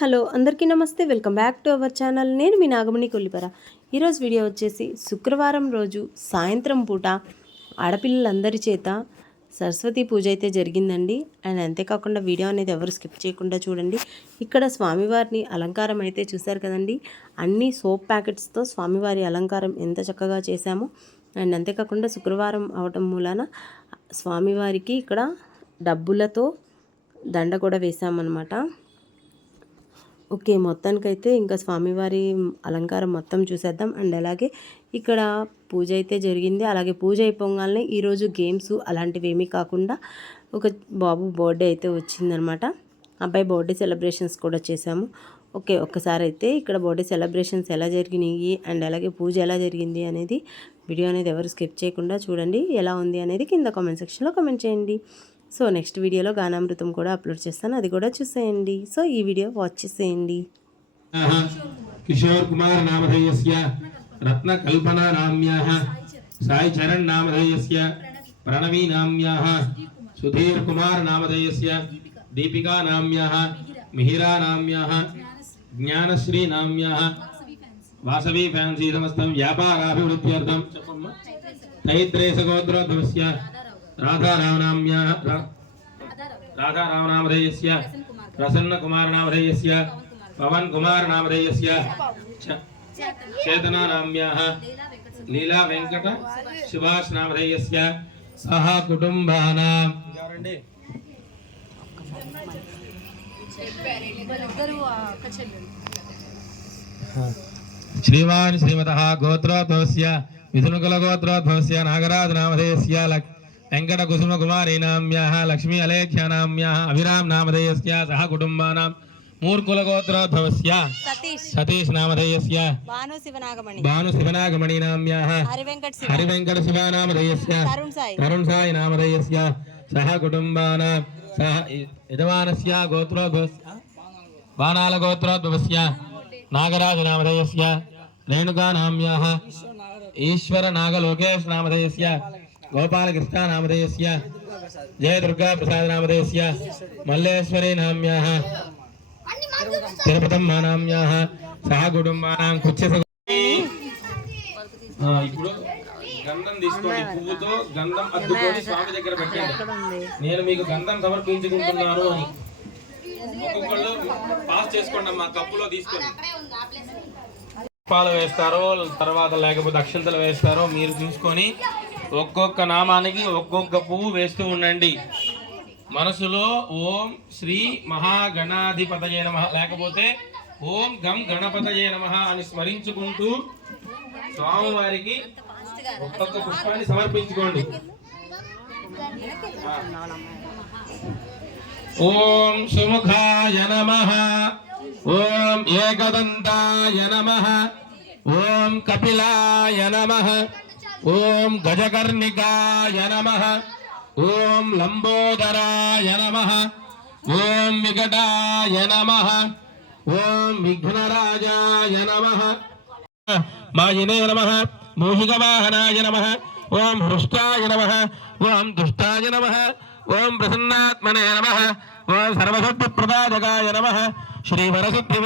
Hello అందరికీ నమస్తే. Welcome back to our channel. నేను మీ నాగమణి కొల్లిపర. ఈరోజు వీడియో వచ్చేసి శుక్రవారం రోజు సాయంత్రం పూట ఆడపిల్లలందరి చేత సరస్వతి పూజ అయితే జరిగిందండి. అండ్ అంతేకాకుండా వీడియో అనేది ఎవరు స్కిప్ చేయకుండా చూడండి. ఇక్కడ స్వామివారిని అలంకారం అయితే చూశారు కదండి. అన్ని సోప్ ప్యాకెట్స్తో స్వామివారి అలంకారం ఎంత చక్కగా చేశాము. అండ్ అంతేకాకుండా శుక్రవారం అవటం మూలాన స్వామివారికి ఇక్కడ డబ్బులతో దండ కూడా వేసామన్నమాట ఓకే మొత్తానికైతే ఇంకా స్వామివారి అలంకారం మొత్తం చూసేద్దాం. అండ్ అలాగే ఇక్కడ పూజ అయితే జరిగింది. అలాగే పూజ అయిపోగానే ఈరోజు గేమ్స్ అలాంటివి ఏమీ కాకుండా ఒక బాబు బర్త్డే అయితే వచ్చిందనమాట. అబ్బాయి బర్త్డే సెలబ్రేషన్స్ కూడా చేశాము. ఓకే ఒక్కసారి అయితే ఇక్కడ బర్త్డే సెలబ్రేషన్స్ ఎలా జరిగినాయి అండ్ అలాగే పూజ ఎలా జరిగింది అనేది వీడియో అనేది ఎవరు స్కిప్ చేయకుండా చూడండి. ఎలా ఉంది అనేది కింద కామెంట్ సెక్షన్లో కామెంట్ చేయండి. సో నెక్స్ట్ వీడియోలో గానామృతం కూడా అప్లోడ్ చేస్తాను. అది కూడా చూసేయండి. సో ఈ వీడియో వాచ్ చేసేయండి. కిషోర్ కుమార్ నామధేయస్య రత్న కల్పన నామ్యాహ సాయి చరణ్ నామధేయస్య ప్రణవీ నామ్యాహ సుధీర్ కుమార్ నామధేయస్య దీపికా నామ్యాహ మిహిరా నామ్యాహ జ్ఞానశ్రీ నామ్యాహ వాసవి ఫ్యాన్సీ సమస్తం వ్యాపారాభివృద్ధ్యర్థం చెప్పమ్మా తైత్రేయ గోత్రోద్భవస్య. రాధారామనామ్యాः రా- రాధారామనామధేయస్య ప్రసన్న కుమార్ నామధేయస్య పవన్ కుమార్ నామధేయస్య చ- చేతనా నామ్యాः లీలా వెంకట సుభాష్ నామధేయస్య సహ కుటుంబానాం ఎవరండి శ్రీమాన్ శ్రీమత గోత్రోద్భవస్య మిథునుకుల గోత్రోద్భవస్య నాగరాజ నామధేయస్య లక్ వెంకట కుసుమ కుమారీ నామ్యాः లక్ష్మీ అలేఖ్య నామ్యాः అభిరామ్ నామధేయస్య సహ కుటుంబానాం మూర్కుల గోత్రోద్భవస్య సతీష్ నామధేయస్య భాను శివనాగమణి నామ్యాः హరివెంకట్ హరి వెంకట శివ నామధేయస్య తరుణ్ సాయి నామధేయస్య సహ కుటుంబానాం సహ యజమానస్య గోత్రోద్భవస్య బాణాల గోత్రోద్భవస్య నాగరాజ నామధేయస్య రేణుకా నామ్యాः ఈశ్వర నాగలోకేష్ నామధేయస్య గోపాలకృష్ణ నామధేయస్య జయ దుర్గా ప్రసాద్ నామధేయస్య మల్లేశ్వరి నామ్యాः తిరుపతమ్మ నామ్యాः సహ కుటుంబానాం ఇప్పుడు గంధం తీసుకోండి. పువ్వుతో గంధం అద్దుకొని స్వామి దగ్గర పెట్టండి. నేను మీకు గంధం సమర్పించుకుంటున్నాను అని. ఒక్కొక్కళ్ళు పాస్ చేసుకోండి అమ్మా కప్పులో తీసుకోండి. పాలు వేస్తారో తర్వాత లేకపోతే అక్షంతలు వేస్తారో మీరు చూసుకొని ఒక్కొక్క నామానికి ఒక్కొక్క పువ్వు వేస్తూ ఉండండి. మనసులో ఓం శ్రీ మహాగణాధిపతయే నమ. లేకపోతే ఓం గం గణపతయే నమ అని స్మరించుకుంటూ స్వామివారికి ఒక్కొక్క పుష్పాన్ని సమర్పించుకోండి. ఓం సుముఖాయ నమ. ఓం ఏకదంతాయ నమ. ఓం కపిలాయ నమ. ఓం గజకర్ణికాయ నమ ఓం లంబోదరాయ నమ ఓం వికటాయ నమ ఓం విఘ్నరాజాయ నమ మాయినే నమ మూషికవాహనాయ నమ ఓం హృష్టాయ నమ ఓం దుష్టాయ నమ ఓం ప్రసన్నాత్మనే నమ ఓం సర్వసత్య ప్రదాయకాయ నమ శ్రీ వరసిద్ధి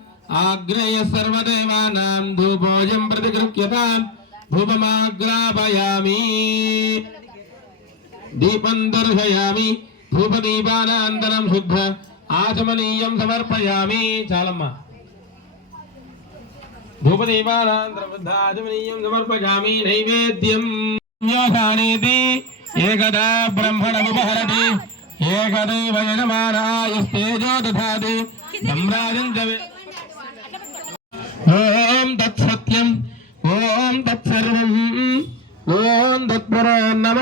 आग्रय सर्वदेवानां धूपोऽयं प्रतिगृह्यतां धूपमाग्रापयामि दीपं दर्शयामि धूपदीपानान्तरं शुद्ध, आचमनीयं समर्पयामि। चालम्मा। धूपदीपानान्तरं शुद्ध, आचमनीयं समर्पयामि। नैवेद्यं योगानीति एकदा ब्रह्मणमुपहरति। एकदैव यजमानायस्तेजो दधाति। सम्राजं च ఓం తత్సత్యం ఓం తత్సర్వం ఓం తత్పరో నమ.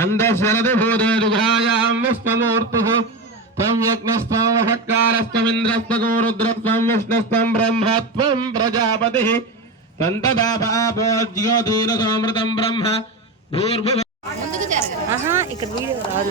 అందశరద భూదేదుఘాయాం విశ్వమూర్తు త్వం యజ్ఞస్త్వం వషట్కారస్త్వమింద్రస్త్వగో రుద్రస్త్వం విష్ణుస్త్వం బ్రహ్మత్వం ప్రజాపతి. సంతదా భాపోజ్యోతిన సోమృతం బ్రహ్మ. భూర్భువ ఇక్కడ వీడియో రాదు.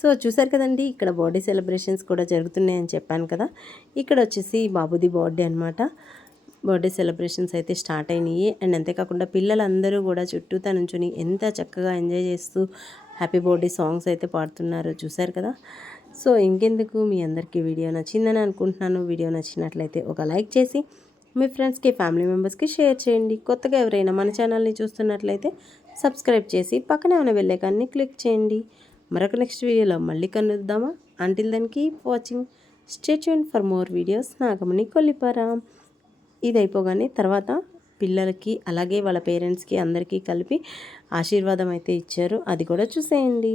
సో చూసారు కదండి ఇక్కడ బర్త్డే సెలబ్రేషన్స్ కూడా జరుగుతున్నాయని చెప్పాను కదా. ఇక్కడ వచ్చేసి బాబుది బర్త్డే అనమాట బర్త్డే సెలబ్రేషన్స్ అయితే స్టార్ట్ అయినాయి. అండ్ అంతేకాకుండా పిల్లలందరూ కూడా చుట్టూ తనుంచుని ఎంత చక్కగా ఎంజాయ్ చేస్తూ హ్యాపీ బర్త్డే సాంగ్స్ అయితే పాడుతున్నారో చూసారు కదా. సో ఇంకెందుకు మీ అందరికీ వీడియో నచ్చిందని అనుకుంటున్నాను. వీడియో నచ్చినట్లయితే ఒక లైక్ చేసి మీ ఫ్రెండ్స్కి ఫ్యామిలీ మెంబర్స్కి షేర్ చేయండి. కొత్తగా ఎవరైనా మన ఛానల్ని చూస్తున్నట్లయితే సబ్స్క్రైబ్ చేసి పక్కనే ఉన్న వెళ్ళేకాన్ని క్లిక్ చేయండి. మరొక నెక్స్ట్ వీడియోలో మళ్ళీ కలుద్దామా? Until then keep watching stay tune for more videos Nagamani Kollipara. ఇది అయిపోగానే తర్వాత పిల్లలకి అలాగే వాళ్ళ పేరెంట్స్కి అందరికీ కలిపి ఆశీర్వాదం అయితే ఇచ్చారు. అది కూడా చూసేయండి.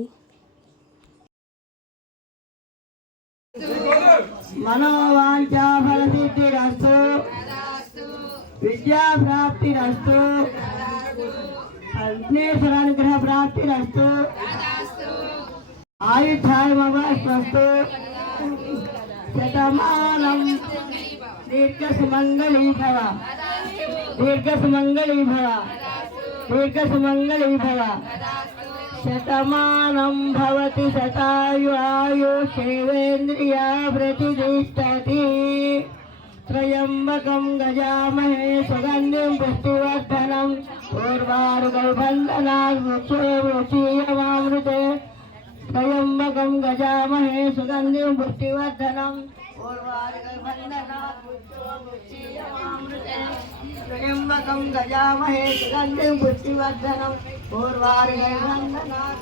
మనోవాంఛాఫలసిద్ధిరస్తు విద్యాప్రాప్తిరస్తు. అగ్నేశ్వరానుగ్రహ ప్రాప్తిరస్తు ఆయుధాయమస్తు శతమానం దీర్ఘసుమంగళీ భవ దీర్ఘసుమంగళీ భవ దీర్ఘసుమంగళీ భవ శతమానం భవతి శతాయు ఆయుషేవేంద్రియా ప్రతిష్టతి త్రయంబకం గజామహే సుగంధిం పుష్టివర్ధనం పూర్వారుగల్బంధనామృతే त्र्यंबकं गजामहे सुगन्धिं पुष्टिवर्धनम् त्र्यंबकं गजामहे सुगन्धिं पुष्टिवर्धनम् पूर्वार्गैर्वन्दनात्